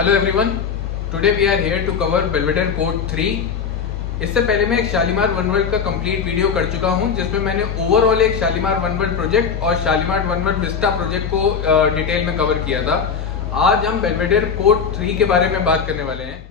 Hello everyone, today we are here to cover Belvedere court 3। इससे पहले मैं एक शालीमार वन वर्ल्ड का कंप्लीट वीडियो कर चुका हूं, जिसमें मैंने ओवरऑल एक शालीमार वन वर्ल्ड प्रोजेक्ट और Shalimar one world Vista project को डिटेल में कवर किया था। आज हम बेल्वेडेयर कोर्ट 3 के बारे में बात करने वाले हैं।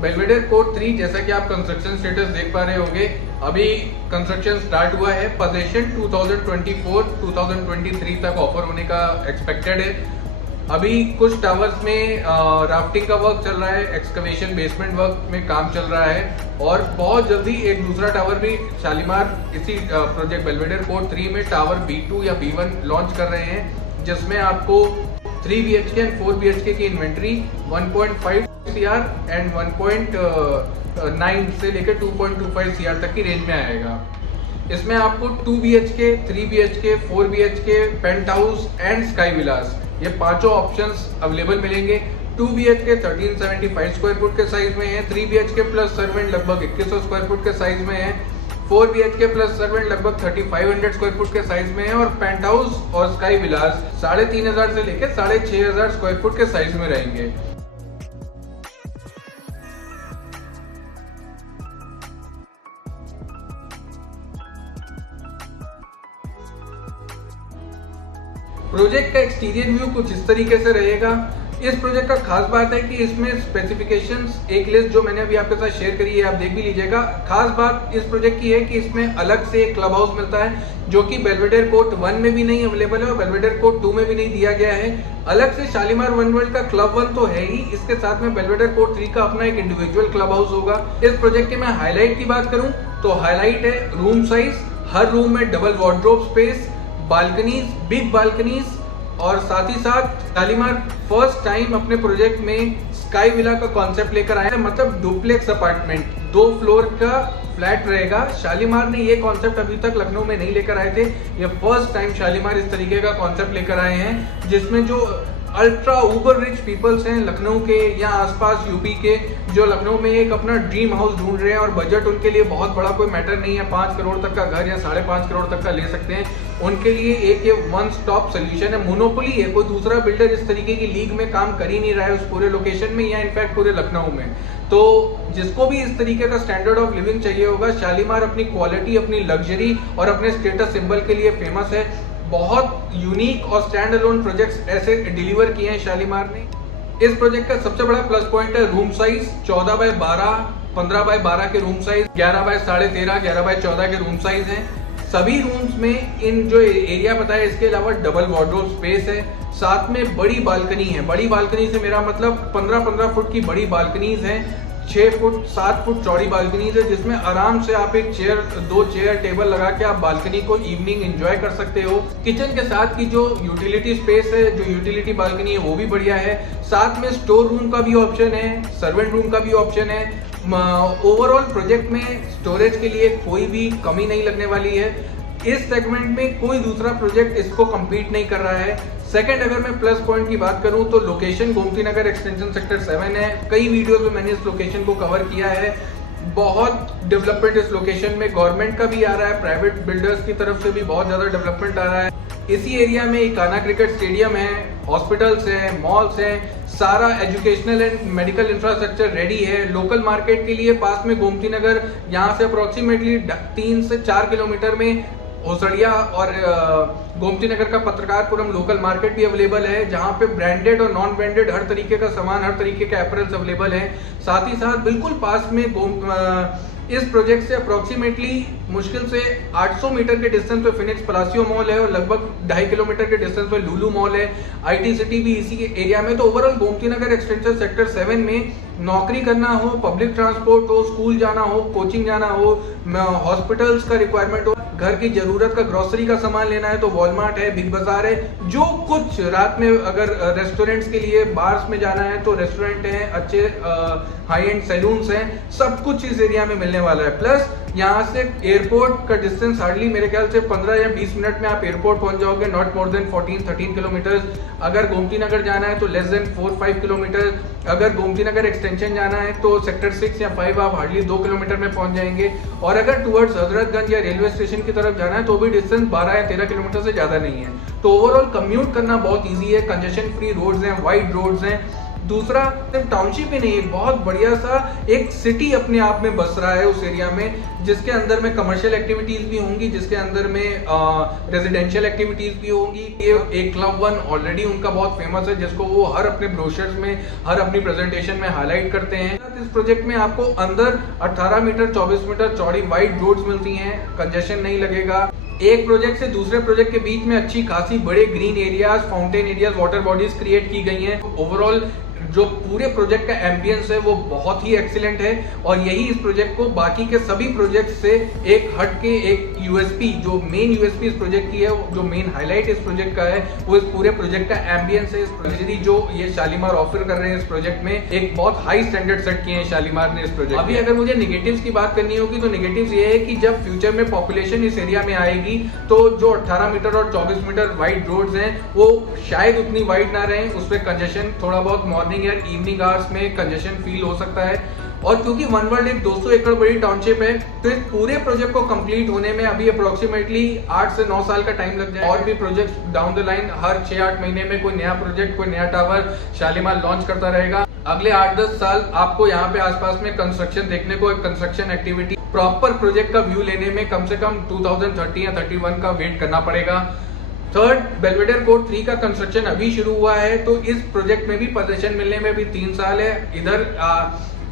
बेल्वेडेयर कोर्ट 3, जैसा कि आप कंस्ट्रक्शन स्टेटस देख पा रहे होंगे, अभी कंस्ट्रक्शन स्टार्ट हुआ है। पोजीशन 2024-2023 तक ऑफर होने का एक्सपेक्टेड है। अभी कुछ टावर्स में राफ्टिंग का वर्क चल रहा है, एक्सकवेशन बेसमेंट वर्क में काम चल रहा है और बहुत जल्दी एक दूसरा टावर भी शालीमार इसी प्रोजेक्ट बेल्वेडेयर कोर्ट 3 में टावर B2 या B1 लॉन्च कर रहे हैं, जिसमें आपको 3 BHK एंड 4 BHK की इन्वेंट्री 1.5 CR एंड 1.9 से लेकर 2.25 CR तक की रेंज में आएगा। इसमें आपको 2 BHK, 3 BHK, 4 BHK, penthouse and sky villas, ये पांचों ऑप्शंस अवेलेबल मिलेंगे। 2 BHK 1375 स्क्वायर फुट के साइज में है, 3 BHK प्लस सर्वेंट लगभग 2100 स्क्वायर फुट के साइज में है, 4 BHK प्लस सर्वेंट लगभग 3500 स्क्वायर फुट के साइज में है और पेंट हाउस और स्काई विलास 3500 से लेकर 6500 स्क्वायर फुट के साइज में रहेंगे। प्रोजेक्ट का एक्सटीरियर व्यू कुछ इस तरीके से रहेगा। इस प्रोजेक्ट का खास बात है कि इसमें स्पेसिफिकेशंस, एक लिस्ट जो मैंने अभी आपके साथ शेयर करी है, आप देख भी लीजिएगा। खास बात इस प्रोजेक्ट की है कि इसमें अलग से एक क्लब हाउस मिलता है, जो कि बेल्वेडेयर कोर्ट 1 में भी नहीं अवेलेबल है और बेल्वेडेयर कोर्ट 2 में भी नहीं दिया गया है। अलग से शालीमार वन वर्ल्ड का क्लब 1 तो है ही, इसके साथ में बेल्वेडेयर कोर्ट 3 का अपना एक इंडिविजुअल क्लब हाउस होगा। इस प्रोजेक्ट के मैं हाईलाइट की बात करूं तो हाईलाइट है रूम साइज। हर रूम में double wardrobe space, balconies, big balconies और साथ ही साथ शालीमार फर्स्ट टाइम अपने प्रोजेक्ट में स्काई विला का कॉन्सेप्ट लेकर आया है, मतलब डुप्लेक्स अपार्टमेंट, 2 फ्लोर का फ्लैट रहेगा। शालीमार ने ये कॉन्सेप्ट अभी तक लखनऊ में नहीं लेकर आए थे, ये फर्स्ट टाइम शालीमार इस तरीके का कॉन्सेप्ट लेकर आए हैं, जिसमें जो अल्ट्रा उबर रिच पीपल्स हैं लखनऊ के या आसपास यूपी के, जो लखनऊ में एक अपना ड्रीम हाउस ढूंढ रहे हैं और बजट उनके लिए बहुत बड़ा कोई मैटर नहीं है, 5 करोड़ तक का घर या 5.5 करोड़ तक का ले सकते हैं, उनके लिए एक ये वन स्टॉप सोल्यूशन है। मोनोपोली है, कोई दूसरा बिल्डर इस तरीके की लीग में काम कर ही नहीं रहा है उस पूरे लोकेशन में या इनफैक्ट पूरे लखनऊ में। तो जिसको भी इस तरीके का स्टैंडर्ड ऑफ लिविंग चाहिए होगा, शालीमार अपनी क्वालिटी, अपनी लग्जरी और अपने स्टेटस सिंबल के लिए फेमस है। बहुत यूनिक और स्टैंड अलोन प्रोजेक्ट्स ऐसे डिलीवर किए हैं शालीमार ने। इस प्रोजेक्ट का सबसे बड़ा प्लस पॉइंट है रूम साइज। 14 बाय 12, 15 बाय 12 के रूम साइज, 11 बाय 13.5, 11 बाय 14 के रूम साइज हैं। सभी रूम्स में इन जो एरिया बताया, इसके अलावा डबल वार्डरोब स्पेस है, साथ में बड़ी बालकनी है। बड़ी बालकनी से मेरा मतलब 15-15 फुट की बड़ी बालकनीज हैं, 6 फुट 7 फुट चौड़ी बालकनीज है, जिसमें आराम से आप एक चेयर, 2 चेयर टेबल लगा के आप बालकनी को इवनिंग एंजॉय कर सकते हो। किचन के साथ की जो यूटिलिटी स्पेस है, जो यूटिलिटी बालकनी है, वो भी बढ़िया है। साथ में स्टोर रूम का भी ऑप्शन है, सर्वेंट रूम का भी ऑप्शन है। ओवरऑल प्रोजेक्ट में स्टोरेज के लिए कोई भी कमी नहीं लगने वाली है। इस सेगमेंट में कोई दूसरा प्रोजेक्ट इसको कम्पीट नहीं कर रहा है। सेकंड, अगर मैं प्लस पॉइंट की बात करूं तो location Gomti Nagar extension sector 7 है। कई वीडियोस में मैंने इस लोकेशन को कवर किया है। बहुत डेवलपमेंट इस लोकेशन में गवर्नमेंट का भी आ रहा है, प्राइवेट बिल्डर्स की तरफ से भी बहुत ज्यादा डेवलपमेंट आ रहा है। इसी एरिया में इकाना क्रिकेट स्टेडियम है, हॉस्पिटल्स हैं, मॉल्स हैं, सारा educational and medical infrastructure ready है। लोकल मार्केट के लिए पास में गोमती नगर, यहाँ से अप्रोक्सीमेटली 3 से 4 किलोमीटर में होसड़िया और गोमती नगर का पत्रकारपुरम लोकल मार्केट भी अवेलेबल है, जहां पे ब्रांडेड और नॉन ब्रांडेड हर तरीके का सामान, हर तरीके के एपरल्स अवेलेबल है। साथ ही साथ बिल्कुल पास में इस प्रोजेक्ट से अप्रोक्सीमेटली मुश्किल से 800 मीटर के डिस्टेंस पे फिनिक्स पलासियो मॉल है और लगभग 2.5 किलोमीटर के डिस्टेंस पे लुलु मॉल है। IT सिटी भी इसी एरिया में। तो overall Gomti Nagar extension sector 7 में नौकरी करना हो, पब्लिक ट्रांसपोर्ट हो, स्कूल जाना हो, कोचिंग जाना हो, हॉस्पिटल्स का रिक्वायरमेंट हो, घर की जरूरत का ग्रोसरी का सामान लेना है तो वॉलमार्ट है, बिग बाजार है, जो कुछ रात में अगर रेस्टोरेंट्स के लिए बार्स में जाना है तो रेस्टोरेंट है, अच्छे हाई एंड सैलून्स हैं, सब कुछ इस एरिया में मिलने वाला है। प्लस यहाँ से एयरपोर्ट का डिस्टेंस हार्डली मेरे ख्याल से 15 या 20 मिनट में आप एयरपोर्ट पहुंच जाओगे, नॉट मोर देन 14-13 किलोमीटर। अगर गोमती नगर जाना है तो लेस देन 4-5 किलोमीटर। अगर गोमती नगर एक्सटेंशन जाना है तो सेक्टर 6 या 5 आप हार्डली 2 किलोमीटर में पहुंच जाएंगे। और अगर टुवर्ड्स हजरतगंज या रेलवे स्टेशन की तरफ जाना है तो भी डिस्टेंस 12 या 13 किलोमीटर से ज़्यादा नहीं है। तो ओवरऑल कम्यूट करना बहुत ईजी है, कंजेशन फ्री रोड्स हैं, वाइड रोड्स हैं। दूसरा, सिर्फ टाउनशिप ही नहीं, एक बहुत बढ़िया सा एक सिटी अपने आप में बस रहा है उस एरिया में, जिसके अंदर में कमर्शियल एक्टिविटीज भी होंगी, जिसके अंदर में रेजिडेंशियल एक्टिविटीज भी होंगी। ये एक क्लब वन ऑलरेडी उनका बहुत फेमस है, जिसको वो हर अपने ब्रोशर्स में, हर अपनी प्रेजेंटेशन में हाईलाइट करते हैं। इस प्रोजेक्ट में आपको अंदर 18 मीटर 24 मीटर चौड़ी वाइड रोड्स मिलती हैं, कंजेशन नहीं लगेगा। एक प्रोजेक्ट से दूसरे प्रोजेक्ट के बीच में अच्छी खासी बड़े green areas, fountain areas, water bodies create की गई हैं। ओवरऑल जो पूरे प्रोजेक्ट का एम्बियंस है वो बहुत ही एक्सीलेंट है, और यही इस प्रोजेक्ट को बाकी के सभी प्रोजेक्ट से एक हट के एक यूएसपी, जो मेन यूएसपी इस प्रोजेक्ट की है, जो मेन हाईलाइट इस प्रोजेक्ट का है, वो इस पूरे प्रोजेक्ट का एम्बियंस है। इस प्रोजेक्ट जो ये शालीमार ऑफर कर रहे हैं इस प्रोजेक्ट में, एक बहुत हाई स्टैंडर्ड सेट किए हैं शालीमार ने इस प्रोजेक्ट। अभी अगर मुझे नेगेटिव्स की बात करनी होगी तो नेगेटिव्स ये है कि जब फ्यूचर में पॉपुलेशन इस एरिया में आएगी तो जो 18 मीटर और 24 मीटर वाइड रोड्स हैं वो शायद उतनी वाइड ना रहे, उस पर कंजेशन थोड़ा बहुत मॉर्निंग या इवनिंग आवर्स में कंजेशन फील हो सकता है। और क्योंकि वन वर्ल्ड एक 200 एकड़ बड़ी टाउनशिप है, तो इस पूरे प्रोजेक्ट को कंप्लीट होने में अभी अप्रोक्सीमेटली 8 से 9 साल का टाइम लग जाए। और भी प्रोजेक्ट डाउन द लाइन हर 6-8 महीने में कोई नया प्रोजेक्ट, कोई नया टावर शालीमार लॉन्च करता रहेगा। अगले 8-10 साल आपको यहाँ पे आसपास में कंस्ट्रक्शन देखने को, एक कंस्ट्रक्शन एक्टिविटी, प्रॉपर प्रोजेक्ट का व्यू लेने में कम से कम 2030 या 31 का वेट करना पड़ेगा। थर्ड, बेलवेडेर कोर्ट 3 का कंस्ट्रक्शन अभी शुरू हुआ है, तो इस प्रोजेक्ट में भी पोजीशन मिलने में भी 3 साल है।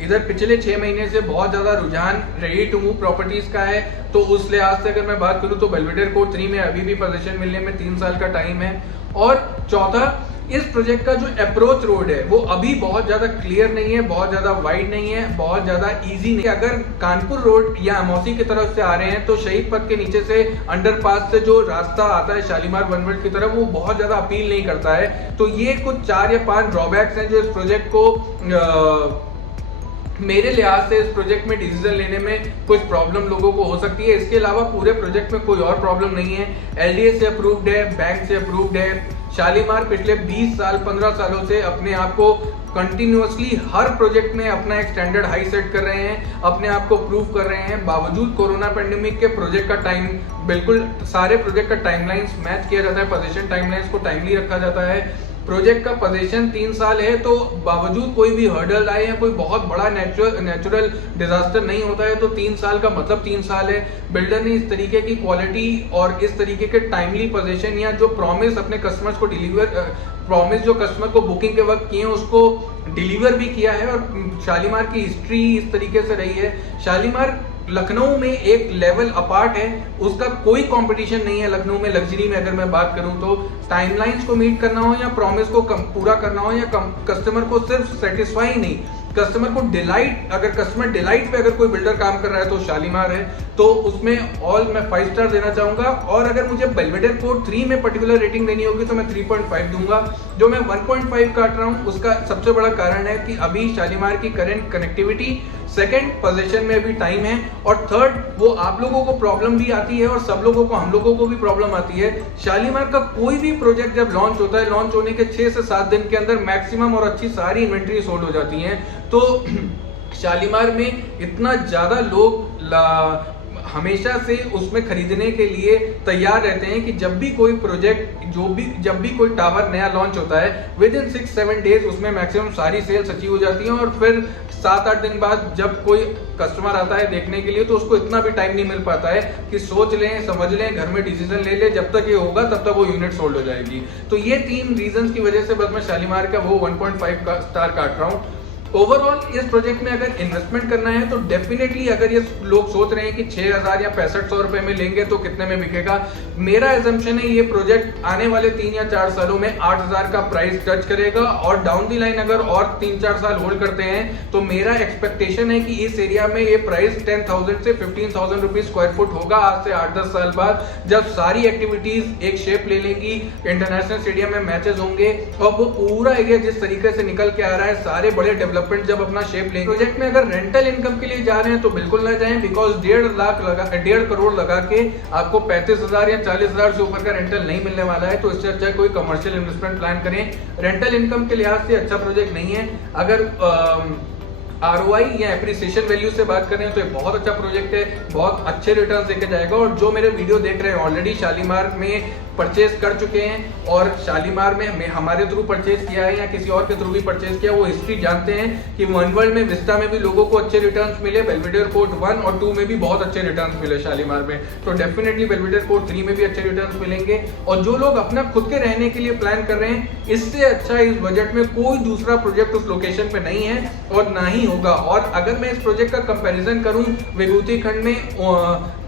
इधर पिछले 6 महीने से बहुत ज्यादा रुझान रेडी टू मूव प्रॉपर्टीज का है, तो उस लिहाज से अगर मैं बात करूं तो बेलवेडेर कोर्ट 3 में अभी भी पोजीशन मिलने में 3 साल का टाइम है। और चौथा, इस प्रोजेक्ट का जो अप्रोच रोड है वो अभी बहुत ज्यादा क्लियर नहीं है, बहुत ज्यादा वाइड नहीं है, बहुत ज्यादा इजी नहीं है। अगर कानपुर रोड या अमौसी की तरफ से आ रहे हैं तो शहीद पथ के नीचे से अंडरपास से जो रास्ता आता है शालीमार वन वर्ल्ड की तरफ, वो बहुत ज्यादा अपील नहीं करता है। तो ये कुछ 4 या 5 ड्रॉबैक्स हैं जो इस प्रोजेक्ट को मेरे लिहाज से इस प्रोजेक्ट में डिसीजन लेने में कुछ प्रॉब्लम लोगों को हो सकती है। इसके अलावा पूरे प्रोजेक्ट में कोई और प्रॉब्लम नहीं है। एलडीए से अप्रूव्ड है, बैंक से अप्रूव्ड है। शालीमार पिछले 20 साल 15 सालों से अपने आप को कंटिन्यूअसली हर प्रोजेक्ट में अपना एक स्टैंडर्ड हाई सेट कर रहे हैं, अपने आप को प्रूव कर रहे हैं। बावजूद कोरोना पेंडेमिक के प्रोजेक्ट का टाइम, बिल्कुल सारे प्रोजेक्ट का टाइमलाइंस मैच किया जाता है, पोजीशन टाइमलाइंस को टाइमली रखा जाता है। प्रोजेक्ट का पोजीशन 3 साल है, तो बावजूद कोई भी हर्डल आए या कोई बहुत बड़ा नेचुरल डिजास्टर नहीं होता है तो 3 साल का मतलब 3 साल है। बिल्डर ने इस तरीके की क्वालिटी और इस तरीके के टाइमली पोजीशन या जो प्रॉमिस अपने कस्टमर्स को प्रॉमिस जो कस्टमर को बुकिंग के वक्त किए उसको डिलीवर भी किया है। और शालीमार की हिस्ट्री इस तरीके से रही है। शालीमार लखनऊ में एक लेवल अपार्ट है, उसका कोई कंपटीशन नहीं है लखनऊ में। लग्जरी में अगर मैं बात करूं तो टाइमलाइंस को मीट करना हो या प्रॉमिस को पूरा करना हो या कस्टमर को सिर्फ सेटिस्फाई नहीं, कस्टमर को डिलाइट, अगर कस्टमर डिलाइट पे अगर कोई बिल्डर काम कर रहा है तो शालीमार है। तो उसमें ऑल मैं 5 स्टार देना चाहूंगा। और अगर मुझे बेलवेडेर कोर्ट 3 में पर्टिकुलर रेटिंग देनी होगी तो मैं 3.5 दूंगा। जो मैं 1.5 काट रहा हूं उसका सबसे बड़ा कारण है कि अभी शालीमार की करंट कनेक्टिविटी, सेकंड पोजीशन में भी टाइम है, और थर्ड वो आप लोगों को प्रॉब्लम भी आती है और सब लोगों को, हम लोगों को भी प्रॉब्लम आती है। शालीमार का कोई भी प्रोजेक्ट जब लॉन्च होता है, लॉन्च होने के 6 से 7 दिन के अंदर मैक्सिमम और अच्छी सारी इन्वेंट्री सोल्ड हो जाती है। तो शालीमार में इतना ज्यादा लोग हमेशा से उसमें खरीदने के लिए तैयार रहते हैं कि जब भी कोई प्रोजेक्ट, जब भी कोई टावर नया लॉन्च होता है, विद इन 6-7 डेज उसमें मैक्सिमम सारी सेल्स अचीव हो जाती हैं। और फिर 7-8 दिन बाद जब कोई कस्टमर आता है देखने के लिए तो उसको इतना भी टाइम नहीं मिल पाता है कि सोच लें, समझ लें, घर में डिसीजन ले ले। जब तक ये होगा तब तक वो यूनिट सोल्ड हो जाएगी। तो ये 3 रीजंस की वजह से बस मैं शालीमार का वो 1.5 का स्टार काट रहा हूँ। ओवरऑल इस प्रोजेक्ट में अगर इन्वेस्टमेंट करना है तो डेफिनेटली, अगर ये लोग सोच रहे हैं कि 6,000 या 6500 रुपए में लेंगे तो कितने में बिकेगा, मेरा एजम्पशन है ये प्रोजेक्ट आने वाले 3 या 4 सालों में 8,000 का प्राइस टच करेगा। और डाउन दी लाइन अगर और 3-4 साल होल्ड करते हैं तो मेरा एक्सपेक्टेशन है कि इस एरिया में ये प्राइस 10,000 से 15,000 रुपीज स्क्वायर फुट होगा आज से 8-10 साल बाद, जब सारी एक्टिविटीज एक शेप ले लेंगी, इंटरनेशनल स्टेडियम में मैचेस होंगे और वो पूरा एरिया जिस तरीके से निकल के आ रहा है, सारे बड़े डेवलपर सरपेंट जब अपना शेप लेंगे। प्रोजेक्ट में अगर रेंटल इनकम के लिए जा रहे हैं तो बिल्कुल ना जाएं, बिकॉज 1.5 करोड़ लगा के आपको 35,000 या 40,000 से ऊपर का रेंटल नहीं मिलने वाला है। तो इससे अच्छा कोई कमर्शियल इन्वेस्टमेंट प्लान करें। रेंटल इनकम के लिहाज से अच्छा प्रोजेक्ट नहीं है। अगर ROI या एप्रिसिएशन वैल्यू से बात करें तो ये बहुत अच्छा प्रोजेक्ट है, बहुत अच्छे रिटर्न देके जाएगा। और जो मेरे वीडियो देख रहे हैं ऑलरेडी शालीमार में परचेज कर चुके हैं और शालीमार में हमारे थ्रू परचेज किया है या किसी और के थ्रू भी परचेज किया, वो हिस्ट्री जानते हैं कि वन वर्ल्ड में विस्टा में भी लोगों को अच्छे रिटर्न्स मिले, बेल्वेडेयर कोर्ट 1 और 2 में भी बहुत अच्छे रिटर्न्स मिले शालीमार में। तो डेफिनेटली बेल्वेडेयर कोर्ट 3 में भी अच्छे रिटर्न्स मिलेंगे। और जो लोग अपना खुद के रहने के लिए प्लान कर रहे हैं, इससे अच्छा इस बजट में कोई दूसरा प्रोजेक्ट उस लोकेशन पे नहीं है और ना ही होगा। और अगर मैं इस प्रोजेक्ट का कंपैरिजन करूं विभूति खंड में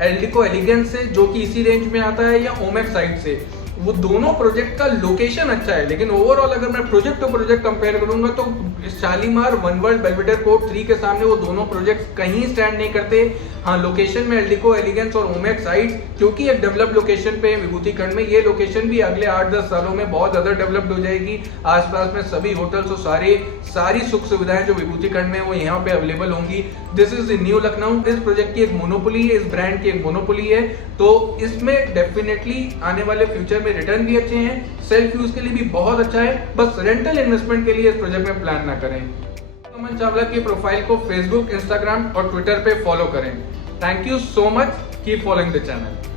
एल्डिको एलिगेंस से, जो कि इसी रेंज में आता है, या ओमेक्स साइड से, वो दोनों प्रोजेक्ट का लोकेशन अच्छा है, लेकिन ओवरऑल अगर मैं प्रोजेक्ट टू प्रोजेक्ट कंपेयर करूंगा तो शालीमार, वन वर्ल्ड, बेल्वेडेयर कोर्ट 3 के सामने वो दोनों प्रोजेक्ट्स कहीं स्टैंड नहीं करते। हाँ, लोकेशन में एल्डिको एलिगेंस और ओमेक्स साइट्स, क्योंकि एक डेवलप्ड लोकेशन पे विभूति खंड में, ये लोकेशन भी अगले 8-10 सालों में बहुत ज्यादा डेवलप्ड हो जाएगी। आसपास में सभी होटल्स और सारी सुख सुविधाएं जो विभूति खंड में वो यहाँ पे अवेलेबल होंगी। This is new Lucknow. इस प्रोजेक्ट की एक मोनोपोली है, इस ब्रांड की एक मोनोपोली है। तो इसमें डेफिनेटली आने वाले फ्यूचर में रिटर्न भी अच्छे हैं, सेल्फ यूज के लिए भी बहुत अच्छा है। बस रेंटल इन्वेस्टमेंट के लिए इस प्रोजेक्ट में प्लान ना करें। अमन चावला की प्रोफाइल को फेसबुक, इंस्टाग्राम और ट्विटर पे फॉलो करें। Thank you so much, keep following the channel.